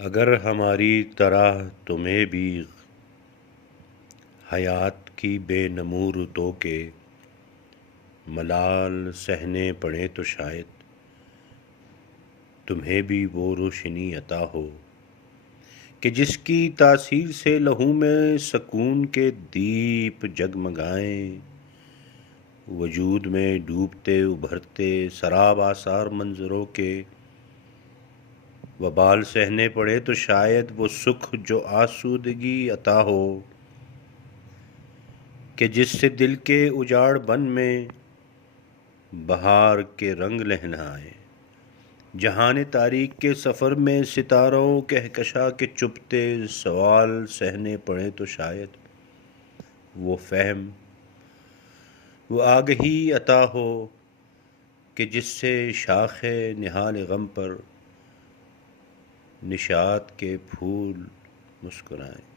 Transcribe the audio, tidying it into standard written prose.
اگر ہماری طرح تمہیں بھی حیات کی بے نمورتوں کے ملال سہنے پڑے تو شاید تمہیں بھی وہ روشنی عطا ہو کہ جس کی تاثیر سے لہو میں سکون کے دیپ جگمگائیں، وجود میں ڈوبتے ابھرتے سراب آثار منظروں کے وبال سہنے پڑے تو شاید وہ سکھ جو آسودگی عطا ہو کہ جس سے دل کے اجاڑ بن میں بہار کے رنگ لہلہائیں، جہان تاریک کے سفر میں ستاروں کہکشاں کے چپتے سوال سہنے پڑے تو شاید وہ فہم، وہ آگہی عطا ہو کہ جس سے شاخ نہال غم پر نشاط کے پھول مسکرائیں۔